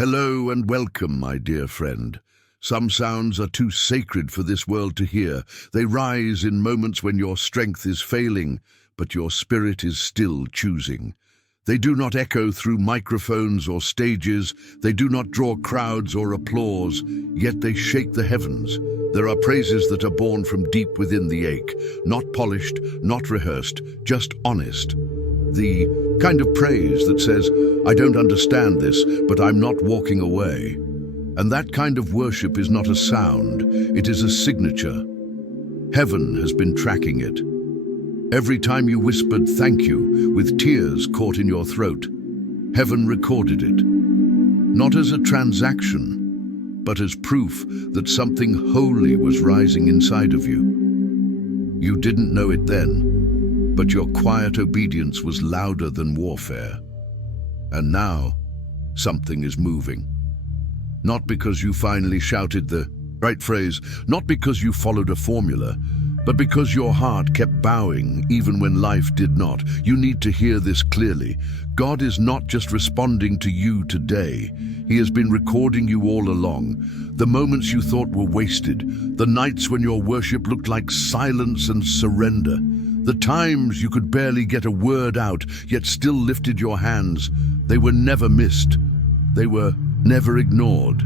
Hello and welcome, my dear friend. Some sounds are too sacred for this world to hear. They rise in moments when your strength is failing, but your spirit is still choosing. They do not echo through microphones or stages. They do not draw crowds or applause, yet they shake the heavens. There are praises that are born from deep within the ache, not polished, not rehearsed, just honest. The kind of praise that says, I don't understand this, but I'm not walking away. And that kind of worship is not a sound, it is a signature. Heaven has been tracking it. Every time you whispered thank you with tears caught in your throat, heaven recorded it. Not as a transaction, but as proof that something holy was rising inside of you. You didn't know it then, but your quiet obedience was louder than warfare. And now, something is moving. Not because you finally shouted the right phrase, not because you followed a formula, but because your heart kept bowing even when life did not. You need to hear this clearly. God is not just responding to you today. He has been recording you all along. The moments you thought were wasted, the nights when your worship looked like silence and surrender, the times you could barely get a word out, yet still lifted your hands, they were never missed. They were never ignored.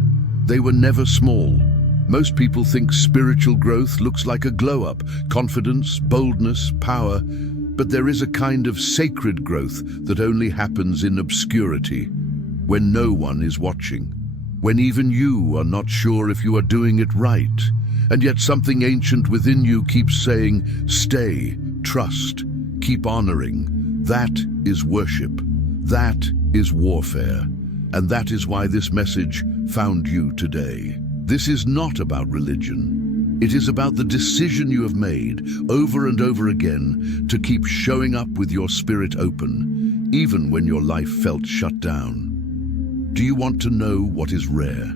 They were never small. Most people think spiritual growth looks like a glow-up, confidence, boldness, power, but there is a kind of sacred growth that only happens in obscurity, when no one is watching, when even you are not sure if you are doing it right, and yet something ancient within you keeps saying, stay, trust, keep honoring. That is worship. That is warfare. And that is why this message found you today. This is not about religion. It is about the decision you have made over and over again to keep showing up with your spirit open, even when your life felt shut down. Do you want to know what is rare?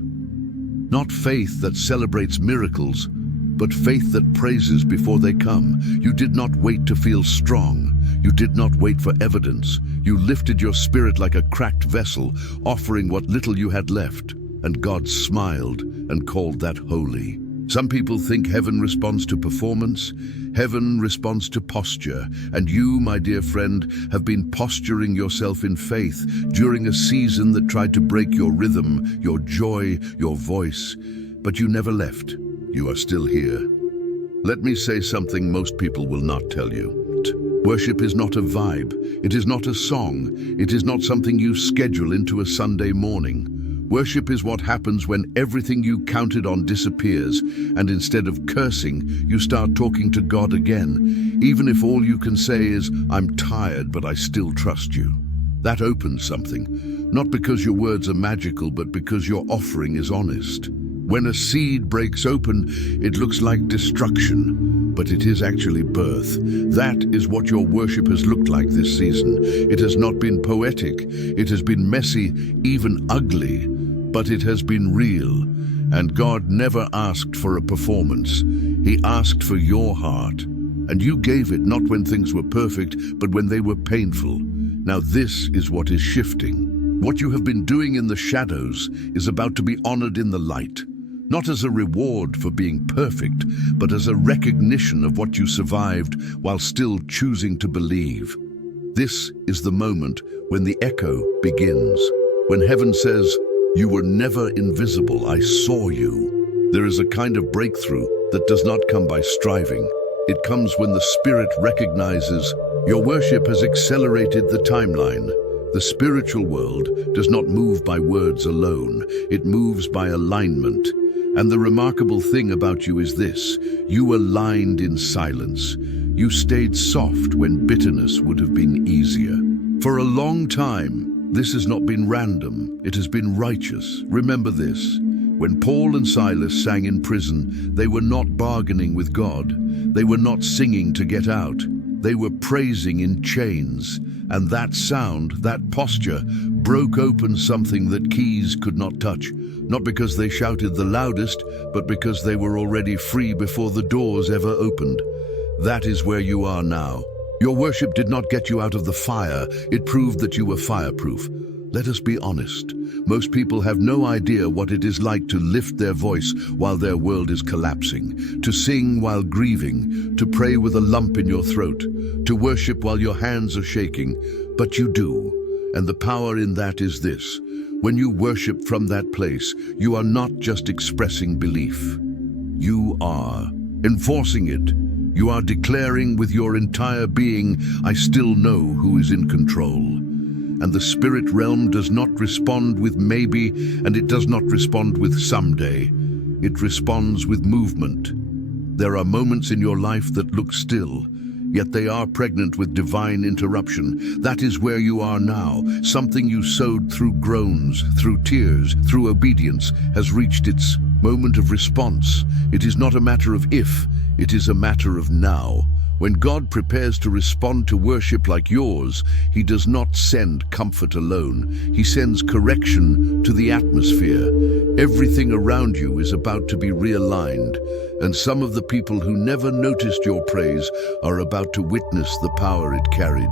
Not faith that celebrates miracles, but faith that praises before they come. You did not wait to feel strong. You did not wait for evidence. You lifted your spirit like a cracked vessel, offering what little you had left. And God smiled and called that holy. Some people think heaven responds to performance. Heaven responds to posture. And you, my dear friend, have been posturing yourself in faith during a season that tried to break your rhythm, your joy, your voice. But you never left. You are still here. Let me say something most people will not tell you. Worship is not a vibe. It is not a song. It is not something you schedule into a Sunday morning. Worship is what happens when everything you counted on disappears, and instead of cursing, you start talking to God again, even if all you can say is, I'm tired, but I still trust you. That opens something, not because your words are magical, but because your offering is honest. When a seed breaks open, it looks like destruction, but it is actually birth. That is what your worship has looked like this season. It has not been poetic, it has been messy, even ugly, but it has been real. And God never asked for a performance. He asked for your heart. And you gave it not when things were perfect, but when they were painful. Now this is what is shifting. What you have been doing in the shadows is about to be honored in the light. Not as a reward for being perfect, but as a recognition of what you survived while still choosing to believe. This is the moment when the echo begins. When heaven says, you were never invisible, I saw you. There is a kind of breakthrough that does not come by striving. It comes when the Spirit recognizes your worship has accelerated the timeline. The spiritual world does not move by words alone. It moves by alignment. And the remarkable thing about you is this: you aligned in silence. You stayed soft when bitterness would have been easier. For a long time, this has not been random, it has been righteous. Remember this: when Paul and Silas sang in prison, they were not bargaining with God. They were not singing to get out. They were praising in chains. And that sound, that posture, broke open something that keys could not touch. Not because they shouted the loudest, but because they were already free before the doors ever opened. That is where you are now. Your worship did not get you out of the fire, it proved that you were fireproof. Let us be honest. Most people have no idea what it is like to lift their voice while their world is collapsing, to sing while grieving, to pray with a lump in your throat, to worship while your hands are shaking. But you do. And the power in that is this. When you worship from that place, you are not just expressing belief. You are enforcing it. You are declaring with your entire being, I still know who is in control. And the spirit realm does not respond with maybe, and it does not respond with someday. It responds with movement. There are moments in your life that look still, yet they are pregnant with divine interruption. That is where you are now. Something you sowed through groans, through tears, through obedience, has reached its moment of response. It is not a matter of if, it is a matter of now. When God prepares to respond to worship like yours, He does not send comfort alone. He sends correction to the atmosphere. Everything around you is about to be realigned, and some of the people who never noticed your praise are about to witness the power it carried.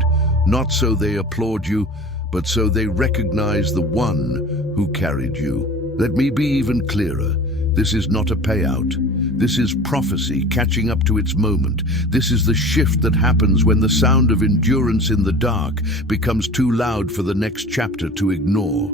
Not so they applaud you, but so they recognize the one who carried you. Let me be even clearer. This is not a payout. This is prophecy catching up to its moment. This is the shift that happens when the sound of endurance in the dark becomes too loud for the next chapter to ignore.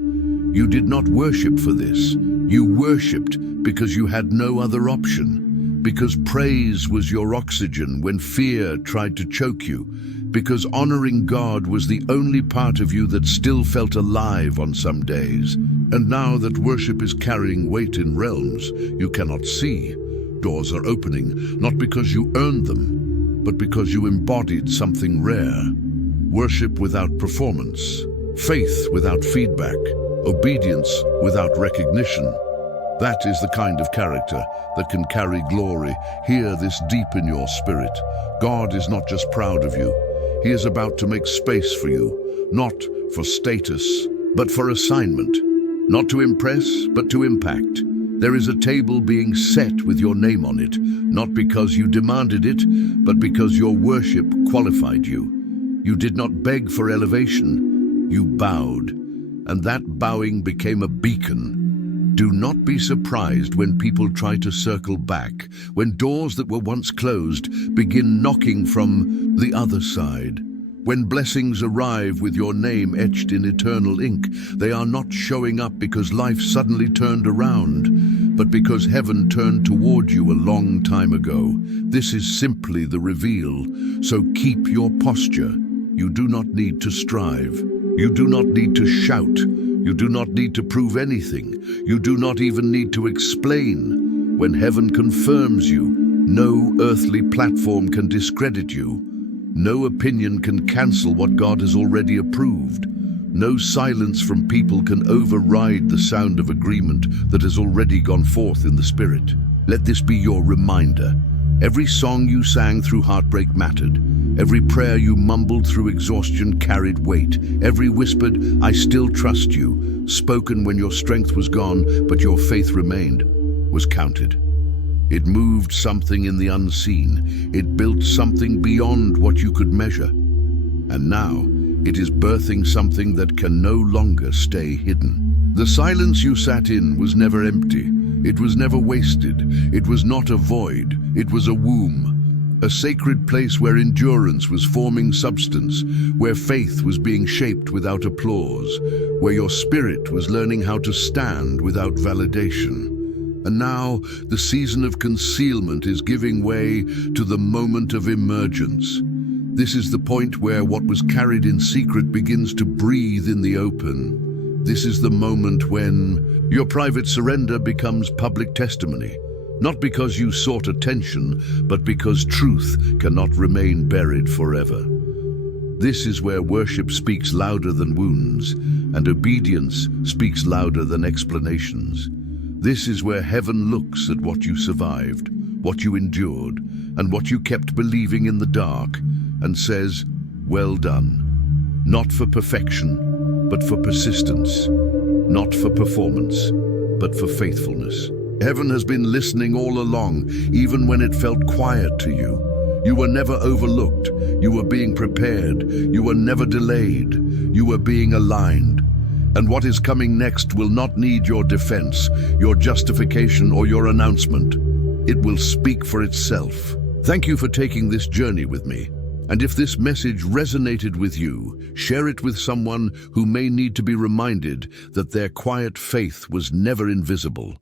You did not worship for this. You worshipped because you had no other option. Because praise was your oxygen when fear tried to choke you. Because honoring God was the only part of you that still felt alive on some days. And now that worship is carrying weight in realms you cannot see, doors are opening, not because you earned them, but because you embodied something rare. Worship without performance, faith without feedback, obedience without recognition. That is the kind of character that can carry glory. Hear this deep in your spirit. God is not just proud of you. He is about to make space for you, not for status, but for assignment. Not to impress, but to impact. There is a table being set with your name on it, not because you demanded it, but because your worship qualified you. You did not beg for elevation, you bowed, and that bowing became a beacon. Do not be surprised when people try to circle back, when doors that were once closed begin knocking from the other side. When blessings arrive with your name etched in eternal ink, they are not showing up because life suddenly turned around, but because heaven turned toward you a long time ago. This is simply the reveal, so keep your posture. You do not need to strive. You do not need to shout. You do not need to prove anything. You do not even need to explain. When heaven confirms you, no earthly platform can discredit you. No opinion can cancel what God has already approved. No silence from people can override the sound of agreement that has already gone forth in the Spirit. Let this be your reminder. Every song you sang through heartbreak mattered. Every prayer you mumbled through exhaustion carried weight. Every whispered, I still trust you, spoken when your strength was gone, but your faith remained, was counted. It moved something in the unseen. It built something beyond what you could measure. And now, it is birthing something that can no longer stay hidden. The silence you sat in was never empty. It was never wasted. It was not a void. It was a womb. A sacred place where endurance was forming substance, where faith was being shaped without applause, where your spirit was learning how to stand without validation. And now, the season of concealment is giving way to the moment of emergence. This is the point where what was carried in secret begins to breathe in the open. This is the moment when your private surrender becomes public testimony. Not because you sought attention, but because truth cannot remain buried forever. This is where worship speaks louder than wounds, and obedience speaks louder than explanations. This is where heaven looks at what you survived, what you endured, and what you kept believing in the dark, and says, well done. Not for perfection, but for persistence. Not for performance, but for faithfulness. Heaven has been listening all along, even when it felt quiet to you. You were never overlooked. You were being prepared. You were never delayed. You were being aligned. And what is coming next will not need your defense, your justification, or your announcement. It will speak for itself. Thank you for taking this journey with me. And if this message resonated with you, share it with someone who may need to be reminded that their quiet faith was never invisible.